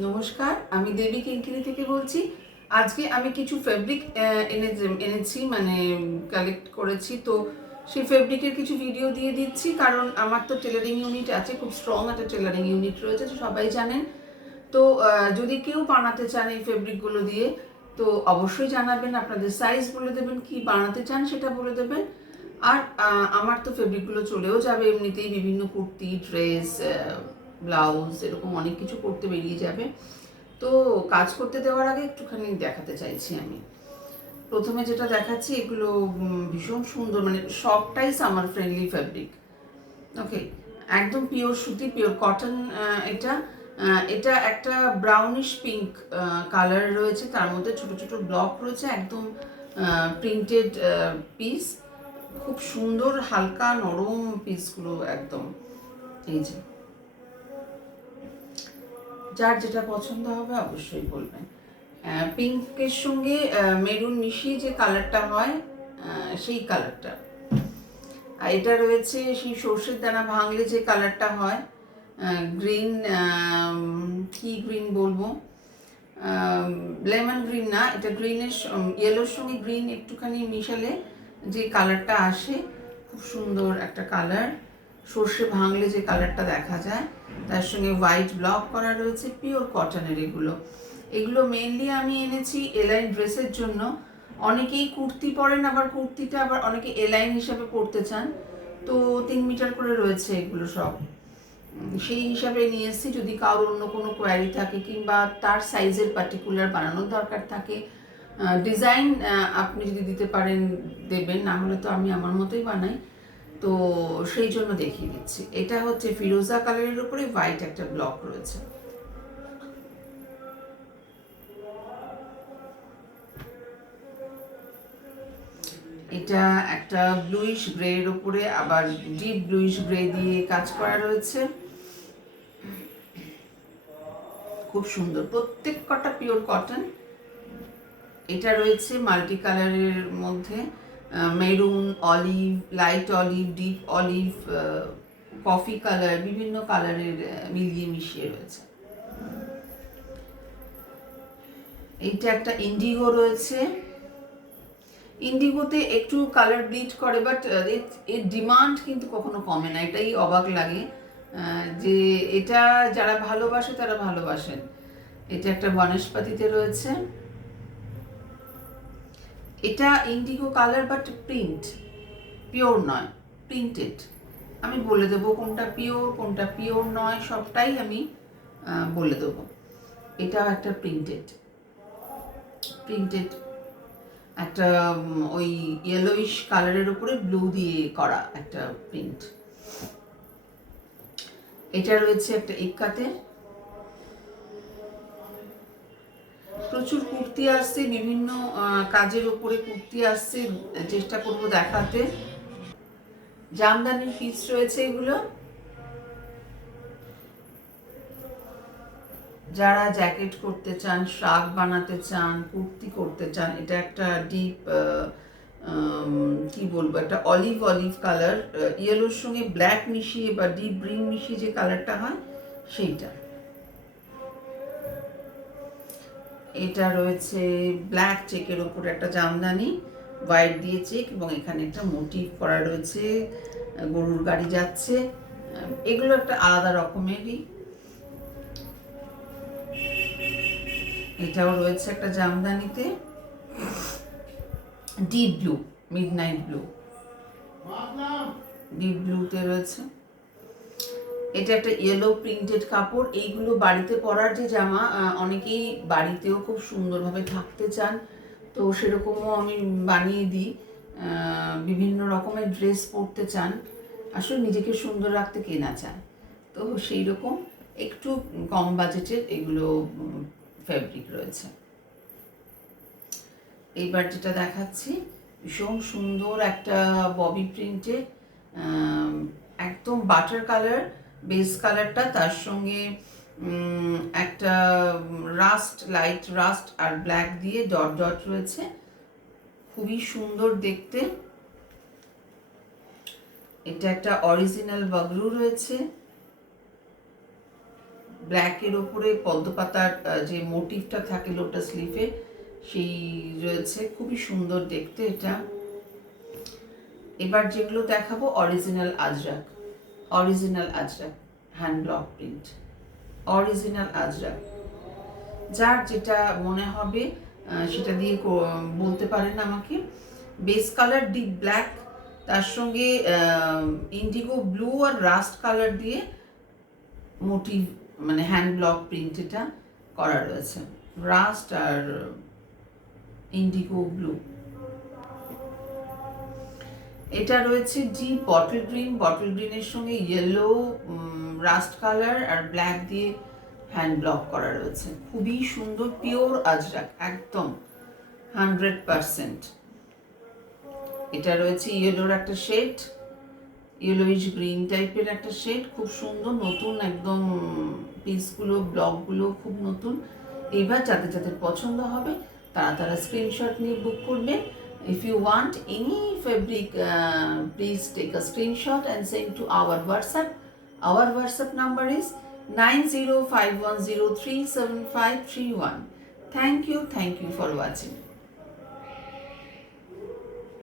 নমস্কার, আমি দেবী কিঙ্কিনি থেকে বলছি। আজকে আমি কিছু ফেব্রিক এনেছি, মানে কালেক্ট করেছি। তো সেই ফেব্রিকের কিছু ভিডিও দিয়ে দিচ্ছি, কারণ আমার তো টেলারিং ইউনিট আছে, খুব স্ট্রং একটা টেলারিং ইউনিট রয়েছে, সবাই জানেন। তো যদি কেউ বানাতে চান এই ফেব্রিকগুলো দিয়ে, তো অবশ্যই জানাবেন, আপনাদের সাইজ বলে দেবেন, কি বানাতে চান সেটা বলে দেবেন। আর আমার তো ফেব্রিকগুলো চলেও যাবে এমনিতেই, বিভিন্ন কুর্তি, ড্রেস, ব্লাউজ, এরকম অনেক কিছু করতে বেরিয়ে যাবে। তো কাজ করতে দেওয়ার আগে একটুখানি দেখাতে চাইছি আমি। প্রথমে যেটা দেখাচ্ছি, এগুলো ভীষণ সুন্দর, মানে সবটাই সামার ফ্রেন্ডলি ফ্যাব্রিক। ওকে, একদম পিওর সুতি, পিওর কটন। এটা এটা একটা ব্রাউনিশ পিঙ্ক কালার রয়েছে, তার মধ্যে ছোট ছোট ব্লক রয়েছে, একদম প্রিন্টেড পিস। খুব সুন্দর, হালকা নরম পিসগুলো একদম। এই যে, যার যেটা পছন্দ হবে অবশ্যই বলবেন। পিঙ্কের সঙ্গে মেরুন মিশিয়ে যে কালারটা হয়, সেই কালারটা। আর এটা রয়েছে সেই সর্ষের দানা ভাঙলে যে কালারটা হয়, গ্রিন, কি গ্রিন বলবো, লেমন গ্রিন না, এটা গ্রিনের ইয়েলোর সঙ্গে গ্রিন একটুখানি মিশালে যে কালারটা আসে, খুব সুন্দর একটা কালার। সর্ষে ভাঙলে যে কালারটা দেখা যায়, তার সঙ্গে হোয়াইট ব্লক করা রয়েছে, পিওর কটনের এগুলো। এগুলো মেনলি আমি এনেছি এলাইন ড্রেসের জন্য। অনেকেই কুর্তি পরেন, আবার কুর্তিটা আবার অনেকে এলাইন হিসাবে পরতে চান। তো 3 মিটার করে রয়েছে এগুলো সব, সেই হিসাবে নিয়ে এসেছি। যদি কারোর অন্য কোনো কোয়ারি থাকে, কিংবা তার সাইজের পার্টিকুলার বানানোর দরকার থাকে, ডিজাইন আপনি যদি দিতে পারেন দেবেন, না হলে তো আমি আমার মতোই বানাই। তো সেই জন্য দেখিয়ে দিচ্ছি। এটা হচ্ছে ফিরোজা কালারের উপরে হোয়াইট একটা ব্লক রয়েছে। এটা একটা ব্লুইশ গ্রের উপরে আবার ডিপ ব্লুইশ গ্রে দিয়ে কাজ করা রয়েছে, খুব সুন্দর, প্রত্যেক কটা পিওর কটন। এটা রয়েছে মাল্টি কালারের মধ্যে, maroon, olive, light olive, deep olive, coffee colour, বিভিন্ন কালারের মিলিয়ে মিশিয়ে রয়েছে। এইটা একটা ইন্ডিগো রয়েছে। ইন্ডিগোতে একটু কালার ব্লিড করে, বাট এর ডিমান্ড কিন্তু কখনো কমে না, এটাই অবাক লাগে। যে এটা যারা ভালোবাসে তারা ভালোবাসেন। এটা একটা বনস্পতিতে রয়েছে। এটা Indigo colour, but print, pure নয়, প্রিন্টেড। আমি বলে দেবো কোনটা পিওর কোনটা পিওর নয়, সবটাই আমি বলে দেবো। এটাও একটা প্রিন্টেড, প্রিন্টেড একটা ওই ইয়েলোইশ কালারের উপরে ব্লু দিয়ে করা একটা প্রিন্ট। এটা রয়েছে একটা ইক্কাতে। প্রচুর কুর্তি আসছে, বিভিন্ন কাজের উপরে কুর্তি আসছে, চেষ্টা করবো দেখাতে। জামদানির পিস রয়েছে এগুলো। যারা জ্যাকেট করতে চান, শ্রাগ বানাতে চান, কুর্তি করতে চান, এটা একটা ডিপ, কি বলবো, একটা অলিভ অলিভ কালার, ইয়েলোর সঙ্গে ব্ল্যাক মিশিয়ে বা ডিপ গ্রিন মিশিয়ে যে কালারটা হয় সেইটা। এটা রয়েছে ব্ল্যাক চেকের ওপর একটা জামদানি, হোয়াইট দিয়ে চেক, এবং এখানে একটা মোটিভ করা রয়েছে, গরুর গাড়ি যাচ্ছে। এগুলো একটা আলাদা রকমেরই। এটাও রয়েছে একটা জামদানিতে, deep blue, midnight blue, deep ব্লুতে রয়েছে। এটা একটা ইয়েলো প্রিন্টেড কাপড়। এইগুলো বাড়িতে পরার যে জামা, অনেকেই বাড়িতেও খুব সুন্দরভাবে থাকতে চান, তো সেরকমও আমি বানিয়ে দিই। বিভিন্ন রকমের ড্রেস পরতে চান, আসলে নিজেকে সুন্দর রাখতে কে না চায়, তো সেই রকম একটু কম বাজেটের এগুলো ফ্যাব্রিক রয়েছে। এইবার যেটা দেখাচ্ছি, ভীষণ সুন্দর একটা ববি প্রিন্টে, একদম বাটার কালার বেস কালারটা, তার সঙ্গে একটা রাস্ট, লাইট রাস্ট আর ব্ল্যাক দিয়ে ডট ডট রয়েছে, খুবই সুন্দর দেখতে। এটা একটা অরিজিনাল বাগরু রয়েছে, ব্ল্যাকের ওপরে পদ্মপাতার যে মোটিভটা থাকে লোটাস লিফে সেই রয়েছে, খুবই সুন্দর দেখতে এটা। এবার যেগুলো দেখাবো original Ajrak, hand block print, original Ajrak. যার যেটা মনে হবে সেটা দিয়ে বলতে পারেন আমাকে। বেস কালার ডিপ ব্ল্যাক, তার সঙ্গে ইন্ডিগো ব্লু আর রাস্ট কালার দিয়ে মোটিভ মানে হ্যান্ড ব্লক প্রিন্ট এটা করা রয়েছে, রাস্ট আর ইন্ডিগো ব্লু। এটা রয়েছে ডিপ বটল গ্রিনের সঙ্গে ইয়েলো, রাস্ট কালার আর ব্ল্যাক দিয়ে হ্যান্ড ব্লক করা রয়েছে, খুবই সুন্দর, পিওর আজরাক একদম 100%। এটা রয়েছে ইয়েলোর একটা শেড, ইয়েলোইশ গ্রিন টাইপের একটা শেড, খুব সুন্দর, নতুন একদম, পিসগুলো ব্লকগুলো খুব নতুন। এবার যাদের যাদের পছন্দ হবে তারা স্ক্রিনশট নিয়ে বুক করবে। If you want any fabric, please take a screenshot and send to our WhatsApp. Our WhatsApp number is 9051037531. Thank you for watching.